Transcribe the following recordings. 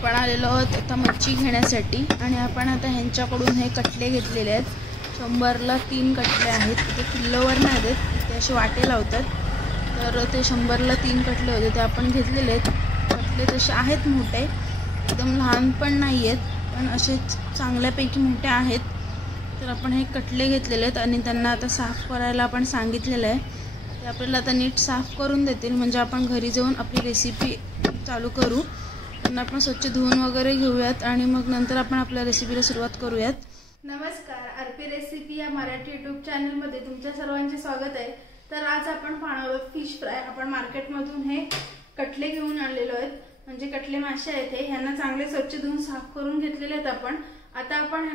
आपण आलेलो आहोत आता मच्छी घेण्यासाठी आणि आपण आता ह्यांच्याकडून हे कटले घेतलेले आहेत. 100ला 3 कटले आहेत. ते किलोवर नाही देत, ते असे वाटे लावतात. तर ते 100ला 3 कटले होते ते आपण घेतलेले आहेत. कटले तसे आहेत मोठे, एकदम लहान पण नाही आहेत, पण असे चांगल्यापैकी मोठे आहेत. तर आपण हे कटले घेतलेले आहेत आणि त्यांना आता साफ करायला आपण सांगितलेलं आहे. ते आपल्याला आता नीट साफ करून देतील, म्हणजे आपण घरी जाऊन आपली रेसिपी चालू करू. त्यांना आपण स्वच्छ धुवून वगैरे घेऊयात आणि मग नंतर आपण आपल्या रेसिपीला सुरुवात करूयात. नमस्कार, आरपी रेसिपी या मराठी यूट्यूब चॅनलमध्ये तुमच्या सर्वांचे स्वागत आहे. तर आज आपण पाहणार आहोत फिश फ्राय. आपण मार्केटमधून हे कटले घेऊन आणलेलो आहेत, म्हणजे कटले मासे आहेत. हे ह्यांना चांगले स्वच्छ धुवून साफ करून घेतलेले आहेत आपण. आता आपण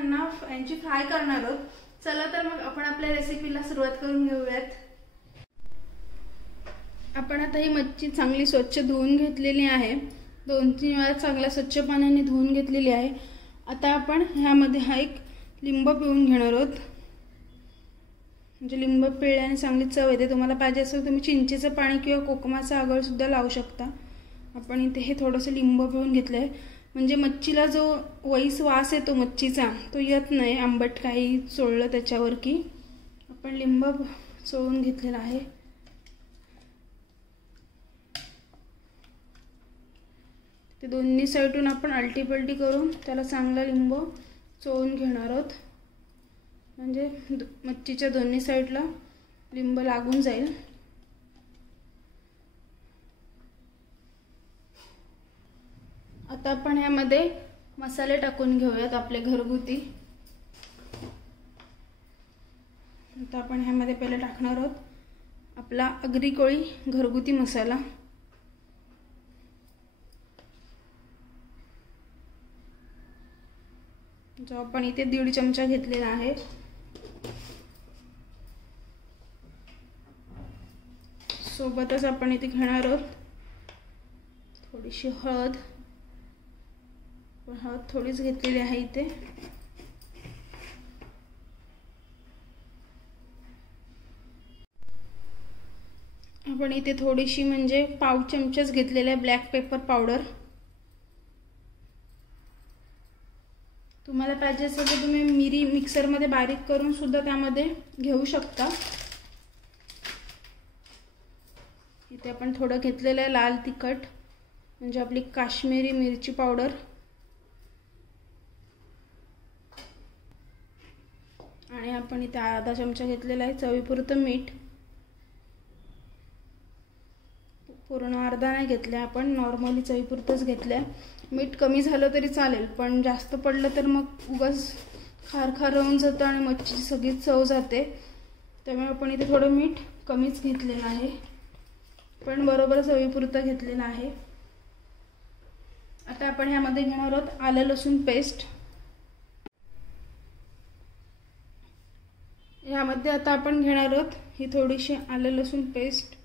यांची फ्राय करणार आहोत. चला तर मग आपण आपल्या रेसिपीला सुरुवात करून घेऊयात. आपण आता ही मच्छी चांगली स्वच्छ धुवून घेतलेली आहे. 2-3 वेळा चांगल्या स्वच्छ पाण्याने धुवून घेतलेली आहे. आता आपण ह्यामध्ये हा एक लिंब पिळून घेणार आहोत, म्हणजे लिंब पिळल्याने चांगली चव येते. तुम्हाला पाहिजे असेल तुम्ही चिंचेचं पाणी किंवा कोकमाचा आगळ सुद्धा लावू शकता. आपण इथे हे थोडंसं लिंब पिळून घेतलं आहे, म्हणजे मच्छीला जो वैस वास येतो मच्छीचा तो येत नाही. आंबट काही चोळलं त्याच्यावर की आपण लिंब चोळून घेतलेला आहे. ते दोन्ही साईडून आपण अलटी पलटी करून त्याला चांगला लिंब चोळून घेणार आहोत, म्हणजे मच्छीच्या दोन्ही साईडला लिंब लागून जाईल. आता आपण यामध्ये मसाले टाकून घेऊयात आपले घरगुती. आता आपण ह्यामध्ये पहिले टाकणार आहोत आपला आगरी कोळी घरगुती मसाला. जो आपण इथे 1.5 चमचा घेतलेला आहे. सोबतच आपण इथे घेणार आहोत थोडीशी हळद. हळद थोडीच घेतलेली आहे इथे. आपण इथे थोडीशी म्हणजे 1/2 चमचाच घेतलेला आहे ब्लॅक पेपर पावडर. तुम्हाला पाहिजे असेल तर तुम्ही मिरी मिक्सरमध्ये बारीक करून सुद्धा त्यामध्ये घेऊ शकता. इथे आपण थोडं घेतलेलं आहे लाल तिखट, म्हणजे आपली काश्मीरी मिरची पावडर. आणि आपण इथे अर्धा चमचा घेतलेला आहे चवीपुरतं मीठ. पूर्ण अर्धा नाही घेतलं, आपण नॉर्मली चवीपुरतंच घेतलं आहे. मीठ कमी झालं तरी चालेल, पण जास्त पडलं तर मग उगाच खार खार राहून जातं आणि मच्छीची सगळी चव जाते. त्यामुळे आपण इथे थोडं मीठ कमीच घेतलेलं आहे, पण बरोबर चवीपुरतं घेतलेलं आहे. आता आपण ह्यामध्ये घेणार आहोत आलं लसूण पेस्ट. ह्यामध्ये आता आपण घेणार आहोत ही थोडीशी आलं लसूण पेस्ट,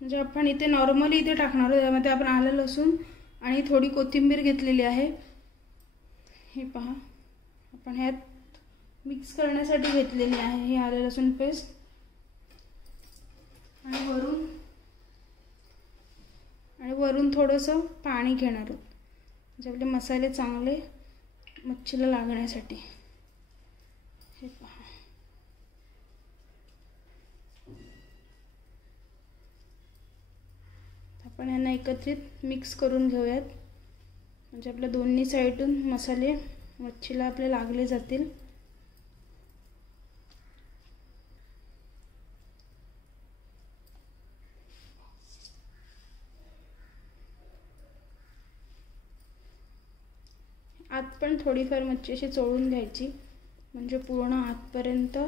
म्हणजे आपण इथे नॉर्मली इथे टाकणार आहोत. यामध्ये आपण आलं लसूण आणि थोडी कोथिंबीर घेतलेली आहे. हे पहा, आपण ह्यात मिक्स करण्यासाठी घेतलेली आहे ही आलं लसूण पेस्ट. आणि वरून थोडंसं पाणी घेणार आहोत, म्हणजे आपले मसाले चांगले मच्छीला लागण्यासाठी. हे पहा, आपण यांना एकत्रित मिक्स करून घेऊयात, म्हणजे आपल्या दोन्ही साईडून मसाले मच्छीला आपले लागले जातील. आत पण थोडीफार मच्छी अशी चोळून घ्यायची, म्हणजे पूर्ण आतपर्यंत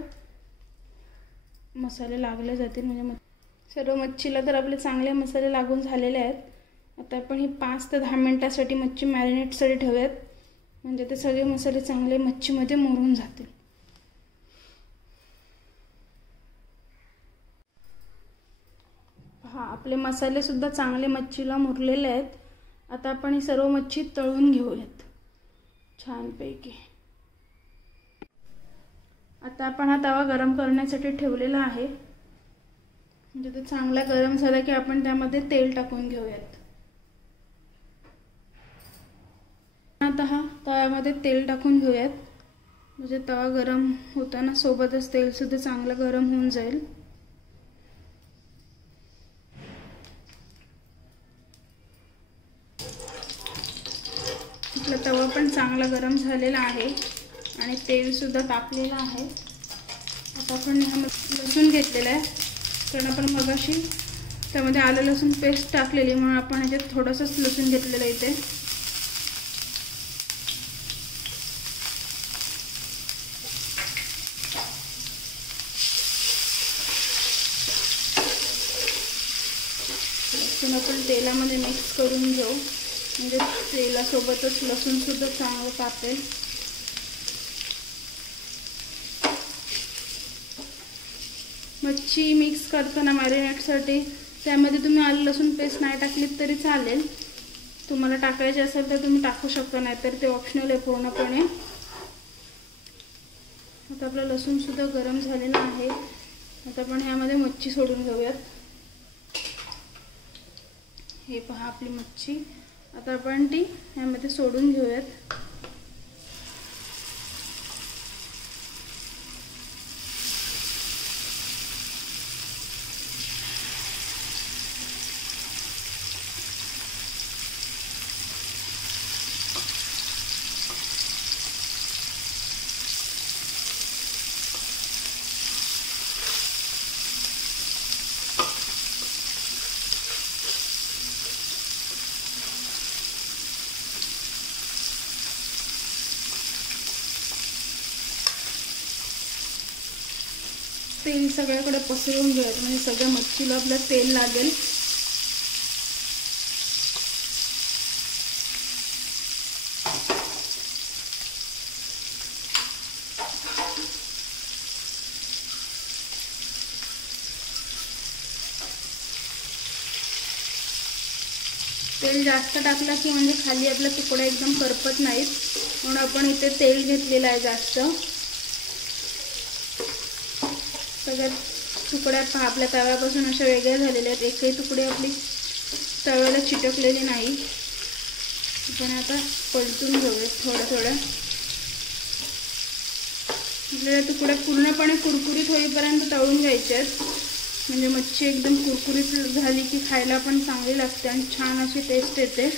मसाले लागले जातील. म्हणजे सर्व मच्छीला तर आपले चांगले मसाले लागून झालेले आहेत. आता आपण ही 5 ते 10 मिनिटासाठी मच्छी मॅरिनेटसाठी ठेवूयात, म्हणजे ते सगळे मसाले चांगले मच्छीमध्ये मुरून जातील. हा, आपले मसाले सुद्धा चांगले मच्छीला मुरलेले आहेत. आता आपण ही सर्व मच्छी तळून घेऊयात छानपैकी. आता आपण हा तवा गरम करण्यासाठी ठेवलेला आहे, म्हणजे तो चांगला गरम झाला की आपण त्यामध्ये तेल टाकून घेऊयात. आता हा तव्यामध्ये तेल टाकून घेऊयात, म्हणजे तवा गरम होताना सोबतच तेलसुद्धा चांगलं गरम होऊन जाईल. आपला तवा पण चांगला गरम झालेला आहे आणि तेलसुद्धा टाकलेलं आहे. आता आपण ह्यामध्ये लसूण घेतलेला आहे, कारण आपण मगाशी त्यामध्ये आलं लसूण पेस्ट टाकलेली, म्हणून आपण ह्याच्यात थोडंसंच लसूण घेतलेलं इथे. लसूण आपण तेलामध्ये मिक्स करून घेऊ, म्हणजे तेलासोबतच लसूणसुद्धा चांगलं तापेल. मच्छी मिक्स करताना मॅरिनेटसाठी त्यामध्ये तुम्ही आलं लसूण पेस्ट नाही टाकलीत तरी चालेल. तुम्हाला टाकायचे असेल तर तुम्ही टाकू शकता, नाहीतर ते ऑप्शनल आहे पूर्णपणे. आता आपलं लसूणसुद्धा गरम झालेलं आहे. आता आपण ह्यामध्ये मच्छी सोडून घेऊयात. हे पहा आपली मच्छी. आता आपण ती ह्यामध्ये सोडून घेऊयात. तेल सगळ्याकडे पसरवून घ्यायचं, म्हणजे सगळ्या मच्छीला आपलं तेल लागेल. तेल जास्त टाकलं की म्हणजे खाली आपला तुकडा एकदम करपत नाहीत, म्हणून आपण इथे तेल घेतलेलं आहे जास्त. सगळ्यात तुकड्या पहा आपल्या तव्यापासून अशा वेगळ्या झालेल्या आहेत, एकही तुकडे आपली तव्याला चिटकलेली नाही. आपण आता पलटून घेऊयात थोडं थोडं. आपल्याला तुकड्या पूर्णपणे कुरकुरीत होईपर्यंत तळून घ्यायचे आहेत, म्हणजे मच्छी एकदम कुरकुरीत झाली की खायला पण चांगली लागते आणि छान अशी टेस्ट येते.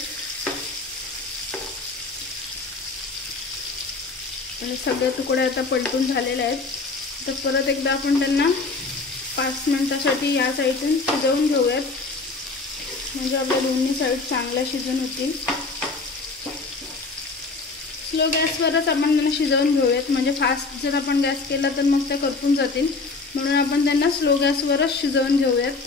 आणि सगळे तुकडे आता पलटून झालेले आहेत. तर परत एकदा आपण त्यांना 5 मिनिटासाठी या साईडून शिजवून घेऊयात, म्हणजे आपल्या दोन्ही साईड चांगल्या शिजून होतील. स्लो गॅसवरच आपण त्यांना शिजवून घेऊयात, म्हणजे फास्ट जर आपण गॅस केला तर मग त्या करपून जातील, म्हणून आपण त्यांना स्लो गॅसवरच शिजवून घेऊयात.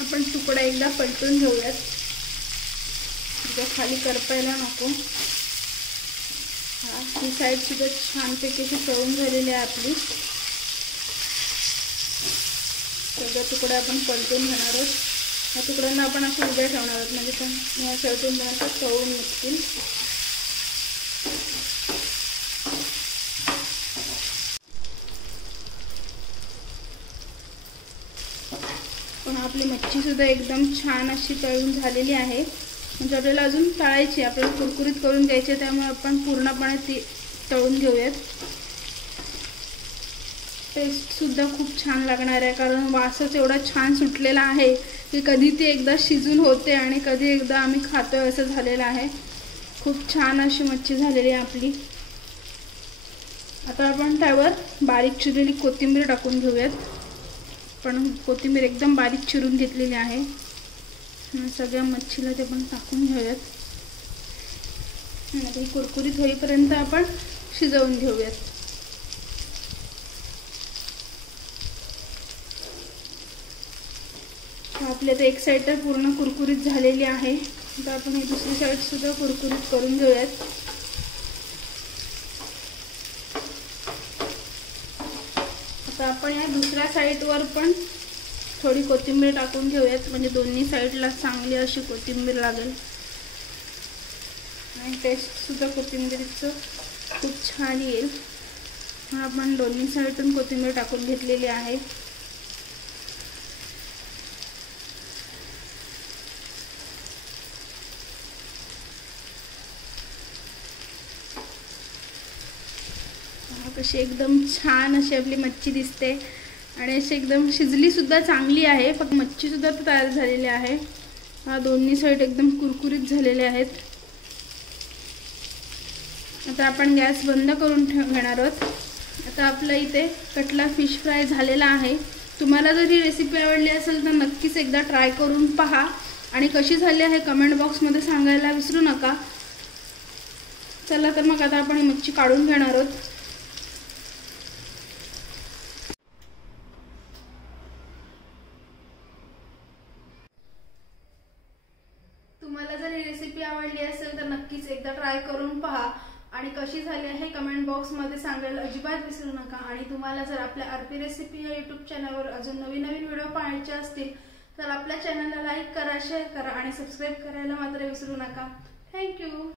आपण तुकडा एकदा पलटून घेऊयात, खाली करपायला नको. ही साईड सुद्धा छानपैकी अशी तळून झालेली आहे आपली. सगळ्या तुकड्या आपण पलटून घेणार आहोत. या तुकड्यांना आपण अशा उभ्या ठेवणार आहोत, म्हणजे त्या या साईडून असं तळून निघतील. पण आपली मच्छी सुद्धा एकदम छान अशी तळून झालेली आहे, म्हणजे आपल्याला अजून तळायची, आपल्याला कुरकुरीत करून द्यायचे, त्यामुळे आपण पूर्णपणे ती तळून घेऊयात. टेस्टसुद्धा खूप छान लागणार आहे, कारण वासच एवढा छान सुटलेला आहे की कधी ती एकदा शिजून होते आणि कधी एकदा आम्ही खातोय असं झालेलं आहे. खूप छान अशी मच्छी झालेली आहे आपली. आता आपण त्यावर बारीक चिरलेली कोथिंबीर टाकून घेऊयात. पण कोथिंबीर एकदम बारीक चिरून घेतलेली आहे. सगळ्या मच्छीला ते पण टाकून घेऊयात. आणि कुरकुरीत होईपर्यंत आपण शिजवून घेऊयात. आपली आता एक साईड तर पूर्ण कुरकुरीत झालेली आहे. आता आपण ही दुसरी साईड सुद्धा कुरकुरीत करून घेऊयात. आता आपण या दुसऱ्या साईडवर पण थोडी कोथिंबीर टाकून घेऊयात, म्हणजे दोन्ही साईडला चांगली अशी कोथिंबीर लागेल. आणि टेस्ट सुद्धा कोथिंबीरचं खूप छान येईल. आपण दोन्ही साईडून कोथिंबीर टाकून घेतलेली आहे. कशी एकदम छान अशी आपली मच्छी दिसते आणि अशी एकदम शिजली सुद्धा चांगली आहे. फक्त मच्छी सुद्धा तयार झालेली आहे. दोन्ही साईड एकदम कुरकुरीत झालेले आहेत. आता आपण गॅस बंद करून घेणार आहोत. आता आपला इथे कटला फिश फ्राय झालेला आहे. तुम्हाला जर ही रेसिपी आवडली असेल तर नक्कीच एकदा ट्राय करून पहा आणि कशी झाली आहे कमेंट बॉक्समध्ये सांगायला विसरू नका. चला तर मग आता आपण ही मच्छी काढून घेणार आहोत. तुम्हाला जर ही रेसिपी आवडली असेल तर नक्कीच एकदा ट्राय करून पहा आणि कशी झाली आहे कमेंट बॉक्समध्ये सांगायला अजिबात विसरू नका. आणि तुम्हाला जर आपल्या आरपी रेसिपी या यूट्यूब चॅनलवर अजून नवीन व्हिडिओ पाहायचे असतील तर आपल्या चॅनलला लाईक करा, शेअर करा आणि सबस्क्राईब करायला मात्र विसरू नका. थँक्यू.